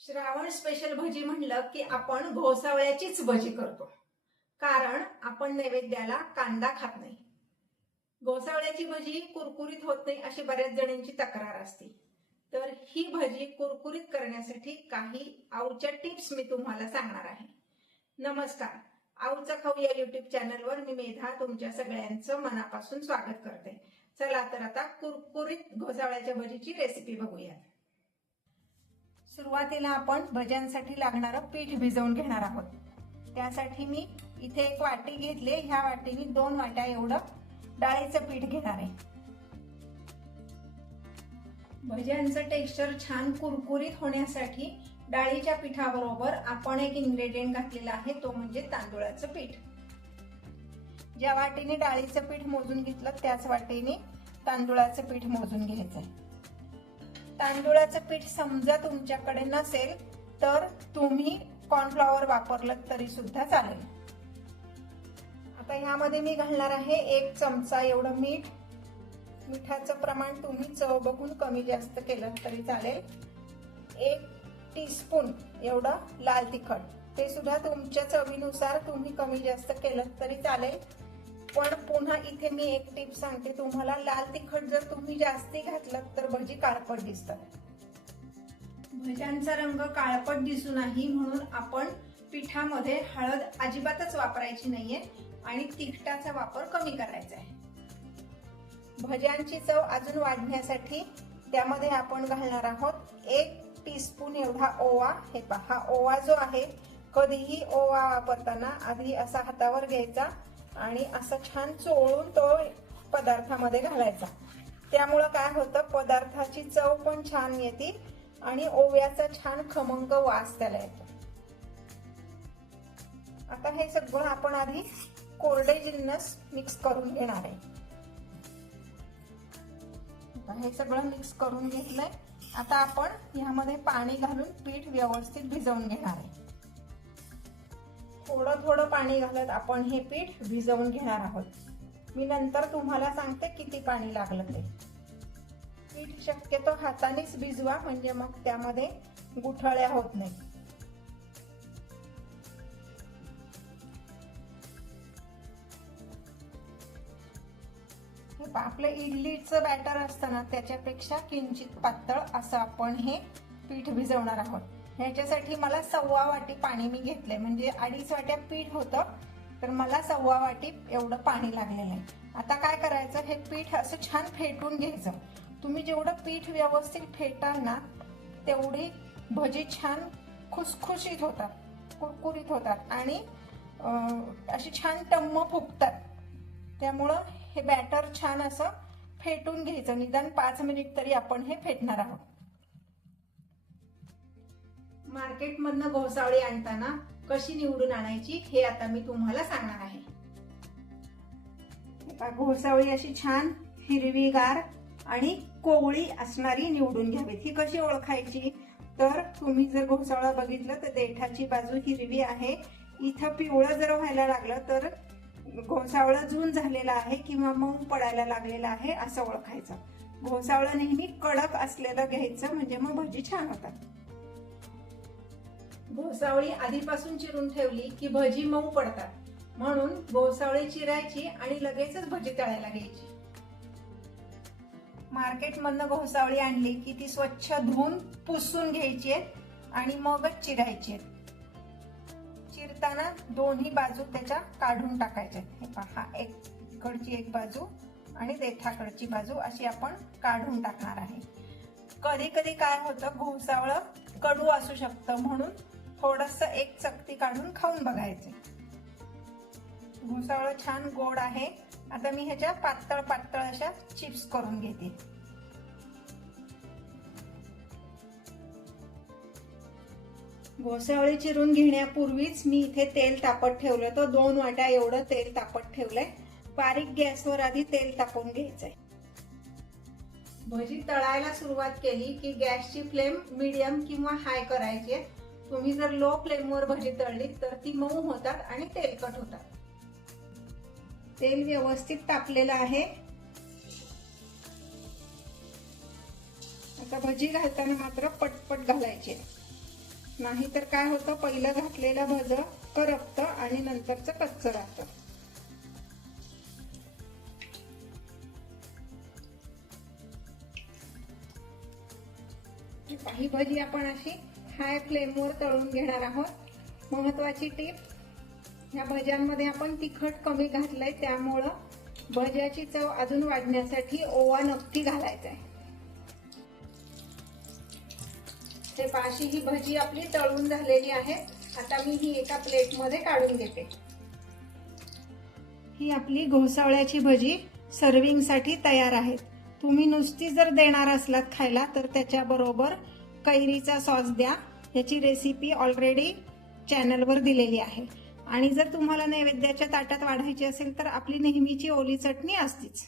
Shravan special भजी म्हणलं की आपण घोसावळ्याचीच भजी करतो, कारण आपण नैवेद्याला कांदा खात नाही. घोसावळ्याची भजी कुरकुरीत होत नाही अशी बऱ्याच जणांची तक्रार असते. तर ही भजी कुरकुरीत करण्यासाठी काही आऊच्या टिप्स मी तुम्हाला सांगणार आहे. नमस्कार, आऊचा खाऊ या युट्यूब चॅनलवर मी मेधा तुमच्या सगळ्यांचं मनापासून स्वागत करते. चला तर आता कुरकुरीत घोसावळ्याच्या भजीची रेसिपी बघूया. सुरुवातीला आपण भज्यांसाठी लागणारं पीठ भिजवून घेणार आहोत. त्यासाठी मी इथे एक वाटी घेतले. ह्या वाटीने 2 वाट्या एवढं डाळीचं पीठ घेणार आहे. भज्यांचं टेक्स्चर छान कुरकुरीत होण्यासाठी डाळीच्या पिठाबरोबर आपण एक इन्ग्रेडियंट घातलेला आहे, तो म्हणजे तांदूळाचं पीठ. ज्या वाटीने डाळीचं पीठ मोजून घेतलं त्याच वाटीने तांदूळाचं पीठ मोजून घ्यायचंय. तांदूळाचं पीठ समजा तुमच्याकडे नसेल तर तुम्ही कॉर्नफ्लॉवर वापरलं तरी सुद्धा चालेल. आता ह्यामध्ये मी घालणार आहे 1 चमचा एवढं मीठ. मिठाचं प्रमाण तुम्ही चव बघून कमी जास्त केलं तरी चालेल. 1 टीस्पून एवढं लाल तिखट, ते सुद्धा तुमच्या चवीनुसार तुम्ही कमी जास्त केलं तरी चालेल. पण पुन्हा इथे मी एक टिप सांगते तुम्हाला, लाल तिखट जर तुम्ही जास्ती घातलं तर भजी काळपट दिसतात. भज्यांचा रंग काळपट दिसू नाही म्हणून आपण पिठामध्ये हळद अजिबातच वापरायची नाहीये आणि तिखटाचा वापर कमी करायचा आहे. भज्यांची चव अजून वाढण्यासाठी त्यामध्ये आपण घालणार आहोत 1 टीस्पून एवढा ओवा. हे पहा, हा ओवा जो आहे, कधीही ओवा वापरताना आधी असा हातावर घ्यायचा आणि असं छान चोळून तो पदार्थामध्ये घालायचा. त्यामुळं काय होतं, पदार्थाची चव पण छान येते आणि ओव्याचा छान खमंग वास त्याला येतो. आता हे सगळं आपण आधी कोरडे जिन्नस मिक्स करून घेणार आहे. हे सगळं मिक्स करून घेतलंय. आता आपण ह्यामध्ये पाणी घालून पीठ व्यवस्थित भिजवून घेणार आहे. थोडं थोडं पाणी घालत आपण हे पीठ भिजवून घेणार आहोत. मी नंतर तुम्हाला सांगते किती पाणी लागलं ते. पीठ शक्यतो हातानेच भिजवा, म्हणजे मग त्यामध्ये गुठळ्या होत नाही. आपलं इडलीचं बॅटर असतं ना, त्याच्यापेक्षा किंचित पातळ असं आपण हे पीठ भिजवणार आहोत. ह्याच्यासाठी मला 1.25 वाटी पाणी मी घेतलंय, म्हणजे 2.5 वाट्या पीठ होतं तर मला 1.25 वाटी एवढं पाणी लागलेलं आहे. आता काय करायचं, हे पीठ असं छान फेटून घ्यायचं. तुम्ही जेवढं पीठ व्यवस्थित फेटाल ना तेवढी भजी छान खुसखुशीत होतात, कुरकुरीत होतात आणि अशी छान टम्म फुगतात. त्यामुळं हे बॅटर छान असं फेटून घ्यायचं. निदान 5 मिनिट तरी आपण हे फेटणार आहोत. मार्केटमधनं घोसावळी आणताना कशी निवडून आणायची हे आता मी तुम्हाला सांगणार आहे. घोसावळी अशी छान हिरवीगार आणि कोवळी असणारी निवडून घ्यावीत. ही कशी ओळखायची, तर तुम्ही जर घोसावळा बघितलं तर देठाची बाजू हिरवी आहे, इथं पिवळं जर व्हायला लागलं तर घोसावळा जून झालेला आहे किंवा मऊ पडायला लागलेला आहे असं ओळखायचं. घोसावळा नेहमी कडक असलेलं घ्यायचं, म्हणजे मग भजी छान होतात. घोसावळी आधीपासून चिरून ठेवली की भजी मऊ पडतात, म्हणून घोसावळी चिरायची आणि लगेचच भजी तळायला घ्यायची. मार्केटमधनं घोसावळी आणली की ती स्वच्छ धुवून पुसून घ्यायची आणि मगच चिरायची. चिरताना दोन्ही बाजू त्याच्या काढून टाकायच्या. हे पहा, इकडची एक बाजू आणि देठाकडची बाजू अशी आपण काढून टाकणार आहे. कधी कधी काय होतं, घोसावळं कडू असू शकतं, म्हणून थोडस एक चकती काढून खाऊन बघायचे. घोसावळं छान गोड आहे. आता मी ह्याच्या पातळ पातळ अशा चिप्स करून घेते. घोसावळी चिरून घेण्यापूर्वीच मी इथे तेल तापत ठेवलं. तर 2 वाट्या एवढं तेल तापत ठेवलंय. बारीक गॅसवर आधी तेल तापवून घ्यायचंय. भजी तळायला सुरुवात केली की गॅसची फ्लेम मीडियम किंवा हाय करायची. तुम्ही जर लो फ्लेमवर भजी तळली तर ती मऊ होतात आणि तेलकट होतात. तेल व्यवस्थित तापलेलं आहे. आता भजी घालताना मात्र पटपट घालायची. नाहीतर काय होतं, पहिलं घातलेलं भजं करपतं आणि नंतरचं कच्चं राहतं. ही भजी आपण अशी हाय फ्लेमवर तळून घेणार आहोत. महत्वाची टीप, ह्या भज्यांमध्ये आपण तिखट कमी घातलंय, त्यामुळं भज्याची चव अजून वाढण्यासाठी ओवा नक्की घालायचा आहे. हे पाशी ही भजी आपली तळून झालेली आहे. आता मी ही एका प्लेटमध्ये काढून घेते. ही आपली घोसावळ्याची भजी सर्विंगसाठी तयार आहे. तुम्ही नुसती जर देणार असलात खायला तर त्याच्याबरोबर कैरीचा सॉस द्या. याची रेसिपी ऑलरेडी चॅनलवर दिलेली आहे. आणि जर तुम्हाला नैवेद्याच्या ताटात वाढायची असेल तर आपली नेहमीची ओली चटणी असतीच.